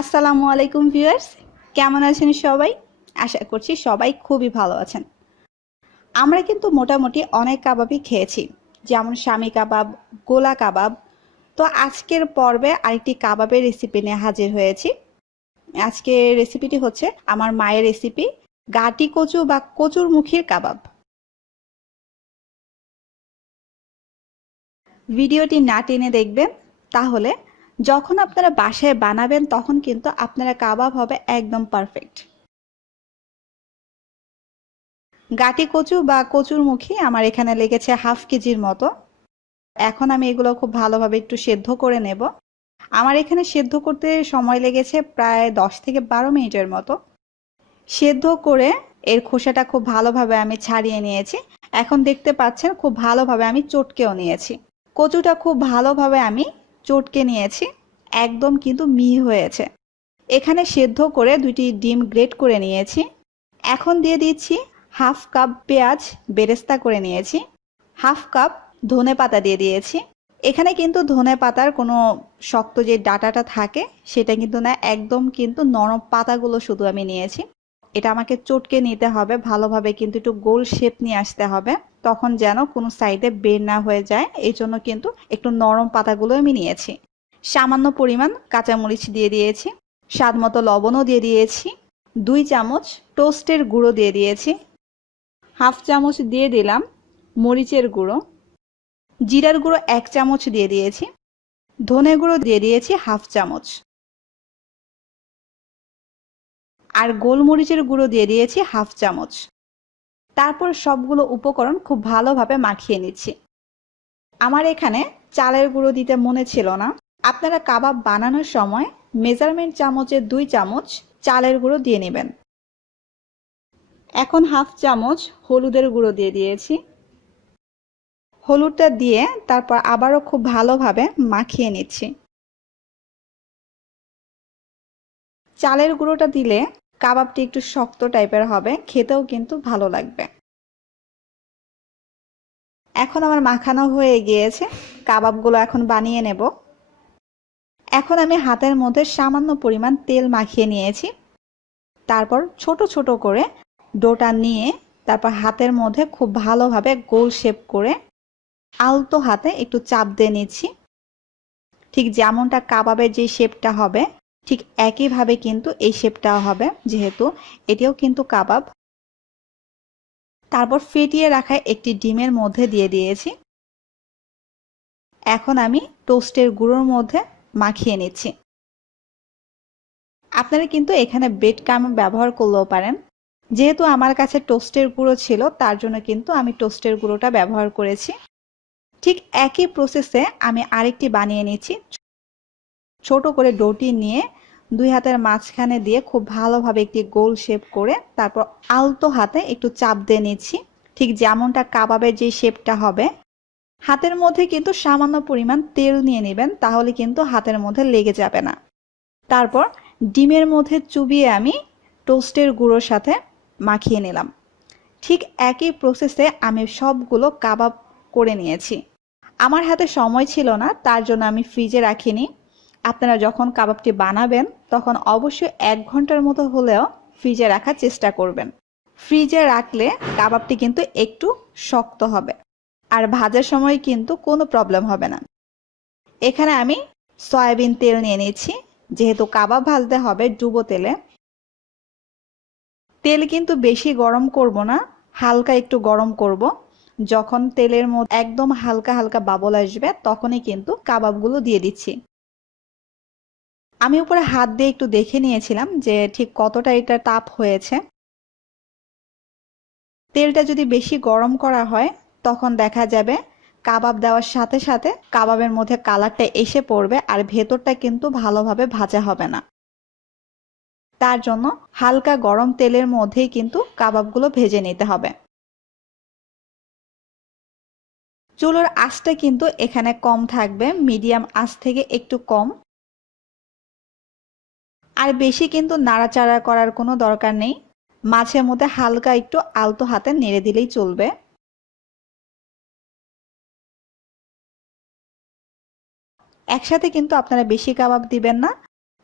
আসসালামু আলাইকুম ভিউয়ার্স, কেমন আছেন সবাই? আশা করছি সবাই খুবই ভালো আছেন। আমরা কিন্তু মোটামুটি অনেক কাবাবই খেয়েছি, যেমন শামি কাবাব, গোলা কাবাব। তো আজকের পর্বে আরেকটি কাবাবের রেসিপি নিয়ে হাজির হয়েছি। আজকের রেসিপিটি হচ্ছে আমার মায়ের রেসিপি, গাটি কচু বা কচুর মুখির কাবাব। ভিডিওটি না টেনে দেখবেন, তাহলে যখন আপনারা বাসায় বানাবেন তখন কিন্তু আপনারা কাবাব হবে একদম পারফেক্ট। গাটি কচু বা কচুর মুখী আমার এখানে লেগেছে হাফ কেজির মতো। এখন আমি এগুলো খুব ভালোভাবে একটু সেদ্ধ করে নেব। আমার এখানে সেদ্ধ করতে সময় লেগেছে প্রায় 10 থেকে 12 মিনিটের মতো। সেদ্ধ করে এর খোসাটা খুব ভালোভাবে আমি ছাড়িয়ে নিয়েছি। এখন দেখতে পাচ্ছেন খুব ভালোভাবে আমি চটকেও নিয়েছি। কচুটা খুব ভালোভাবে আমি চটকে নিয়েছি, একদম কিন্তু মিহি হয়েছে। এখানে সেদ্ধ করে 2টি ডিম গ্রেট করে নিয়েছি। এখন দিয়ে দিচ্ছি হাফ কাপ পেঁয়াজ বেরেস্তা করে নিয়েছি, হাফ কাপ ধনেপাতা দিয়ে দিয়েছি। এখানে কিন্তু ধনেপাতার কোনো শক্ত যে ডাঁটাটা থাকে সেটা কিন্তু না, একদম কিন্তু নরম পাতাগুলো শুধু আমি নিয়েছি। এটা আমাকে চটকে নিতে হবে ভালোভাবে, কিন্তু একটু গোল শেপ নিয়ে আসতে হবে, তখন যেন কোনো সাইডে বের না হয়ে যায়। এই জন্য কিন্তু একটু নরম পাতাগুলো আমি নিয়েছি। সামান্য পরিমাণ কাঁচামরিচ দিয়ে দিয়েছি, স্বাদ মতো লবণও দিয়ে দিয়েছি, 2 চামচ টোস্টের গুঁড়ো দিয়ে দিয়েছি, হাফ চামচ দিয়ে দিলাম মরিচের গুঁড়ো, জিরার গুঁড়ো 1 চামচ দিয়ে দিয়েছি, ধনে গুঁড়ো দিয়ে দিয়েছি হাফ চামচ, আর গোলমরিচের গুঁড়ো দিয়ে দিয়েছি হাফ চামচ। তারপর সবগুলো উপকরণ খুব ভালোভাবে মাখিয়ে নিচ্ছি। আমার এখানে চালের গুঁড়ো দিতে মনে ছিল না। আপনারা কাবাব বানানোর সময় মেজারমেন্ট চামচে 2 চামচ চালের গুঁড়ো দিয়ে নেবেন। এখন হাফ চামচ হলুদের গুঁড়ো দিয়ে দিয়েছি। হলুদটা দিয়ে তারপর আবারও খুব ভালোভাবে মাখিয়ে নিচ্ছি। চালের গুঁড়োটা দিলে কাবাবটি একটু শক্ত টাইপের হবে, খেতেও কিন্তু ভালো লাগবে। এখন আমার মাখানো হয়ে গিয়েছে, কাবাবগুলো এখন বানিয়ে নেব। এখন আমি হাতের মধ্যে সামান্য পরিমাণ তেল মাখিয়ে নিয়েছি। তারপর ছোট ছোট করে ডোটা নিয়ে তারপর হাতের মধ্যে খুব ভালোভাবে গোল শেপ করে আলতো হাতে একটু চাপ দিয়ে নিচ্ছি। ঠিক যেমনটা কাবাবের যে শেপটা হবে ঠিক একইভাবে কিন্তু এই শেপটাও হবে, যেহেতু এটিও কিন্তু কাবাব। তারপর ফেটিয়ে রাখা একটি ডিমের মধ্যে দিয়ে দিয়েছি। এখন আমি টোস্টের গুঁড়োর মধ্যে মাখিয়ে নিচ্ছি। আপনারা কিন্তু এখানে ব্রেড ক্রাম্ব ব্যবহার করলেও পারেন। যেহেতু আমার কাছে টোস্টের গুঁড়ো ছিল, তার জন্য কিন্তু আমি টোস্টের গুঁড়োটা ব্যবহার করেছি। ঠিক একই প্রসেসে আমি আরেকটি বানিয়ে নিচ্ছি। ছোট করে ডোটি নিয়ে 2 হাতের মাঝখানে দিয়ে খুব ভালোভাবে একটি গোল শেপ করে তারপর আলতো হাতে একটু চাপ দিয়ে নিচ্ছি, ঠিক যেমনটা কাবাবের যে শেপটা হবে। হাতের মধ্যে কিন্তু সামান্য পরিমাণ তেল নিয়ে নেবেন, তাহলে কিন্তু হাতের মধ্যে লেগে যাবে না। তারপর ডিমের মধ্যে চুবিয়ে আমি টোস্টের গুঁড়োর সাথে মাখিয়ে নিলাম। ঠিক একই প্রসেসে আমি সবগুলো কাবাব করে নিয়েছি। আমার হাতে সময় ছিল না, তার জন্য আমি ফ্রিজে রাখিনি। আপনারা যখন কাবাবটি বানাবেন তখন অবশ্যই 1 ঘন্টার মতো হলেও ফ্রিজে রাখার চেষ্টা করবেন। ফ্রিজে রাখলে কাবাবটি কিন্তু একটু শক্ত হবে, আর ভাজার সময় কিন্তু কোনো প্রবলেম হবে না। এখানে আমি সয়াবিন তেল নিয়ে নিচ্ছি, যেহেতু কাবাব ভাজতে হবে ডুবো তেলে। তেল কিন্তু বেশি গরম করব না, হালকা একটু গরম করব। যখন তেলের মধ্যে একদম হালকা হালকা বাবল আসবে তখনই কিন্তু কাবাবগুলো দিয়ে দিচ্ছি। আমি উপরে হাত দিয়ে একটু দেখে নিয়েছিলাম যে ঠিক কতটা এটা তাপ হয়েছে। তেলটা যদি বেশি গরম করা হয় তখন দেখা যাবে কাবাব দেওয়ার সাথে সাথে কাবাবের মধ্যে কালারটা এসে পড়বে, আর ভেতরটা কিন্তু ভালোভাবে ভাজা হবে না। তার জন্য হালকা গরম তেলের মধ্যেই কিন্তু কাবাবগুলো ভেজে নিতে হবে। চুলোর আঁচটা কিন্তু এখানে কম থাকবে, মিডিয়াম আঁচ থেকে একটু কম। আর বেশি কিন্তু নাড়াচাড়া করার কোনো দরকার নেই, মাঝে মধ্যে হালকা একটু আলতো হাতে নেড়ে দিলেই চলবে। একসাথে কিন্তু আপনারা বেশি কাবাব দিবেন না,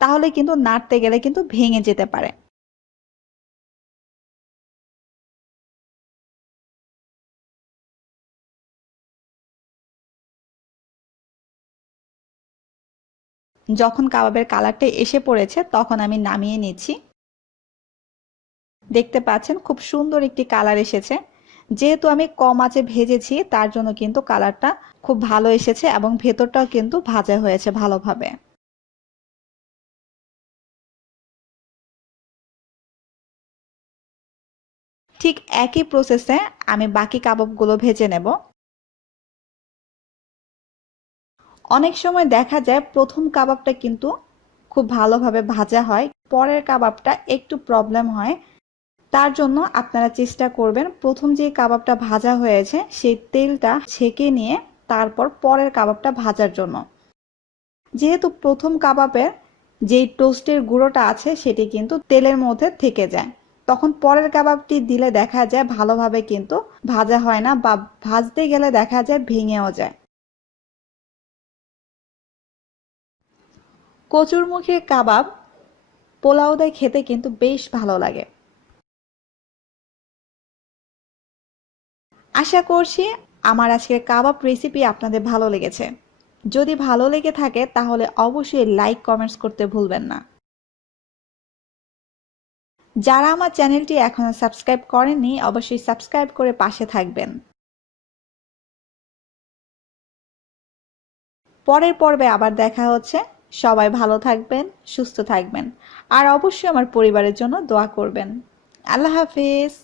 তাহলে কিন্তু নাড়তে গেলে কিন্তু ভেঙে যেতে পারে। যখন কাবাবের কালারটা এসে পড়েছে তখন আমি নামিয়ে নিচ্ছি। দেখতে পাচ্ছেন খুব সুন্দর একটি কালার এসেছে। যেহেতু আমি কম আঁচে ভেজেছি তার জন্য কিন্তু কালারটা খুব ভালো এসেছে এবং ভেতরটাও কিন্তু ভাজা হয়েছে ভালোভাবে। ঠিক একই প্রসেসে আমি বাকি কাবাবগুলো ভেজে নেব। অনেক সময় দেখা যায় প্রথম কাবাবটা কিন্তু খুব ভালোভাবে ভাজা হয়, পরের কাবাবটা একটু প্রবলেম হয়। তার জন্য আপনারা চেষ্টা করবেন প্রথম যে কাবাবটা ভাজা হয়েছে সেই তেলটা ছেঁকে নিয়ে তারপর পরের কাবাবটা ভাজার জন্য। যেহেতু প্রথম কাবাবের যেই টোস্টের গুঁড়োটা আছে সেটি কিন্তু তেলের মধ্যে থেকে যায়, তখন পরের কাবাবটি দিলে দেখা যায় ভালোভাবে কিন্তু ভাজা হয় না বা ভাজতে গেলে দেখা যায় ভেঙেও যায়। কচুরমুখী কাবাব পোলাও দিয়ে খেতে কিন্তু বেশ ভালো লাগে। আশা করছি আমার আজকের কাবাব রেসিপি আপনাদের ভালো লেগেছে। যদি ভালো লেগে থাকে তাহলে অবশ্যই লাইক কমেন্টস করতে ভুলবেন না। যারা আমার চ্যানেলটি এখনো সাবস্ক্রাইব করেননি অবশ্যই সাবস্ক্রাইব করে পাশে থাকবেন। পরের পর্বে আবার দেখা হচ্ছে। সবাই ভালো থাকবেন, সুস্থ থাকবেন আর অবশ্যই আমার পরিবারের জন্য দোয়া করবেন। আল্লাহ হাফেজ।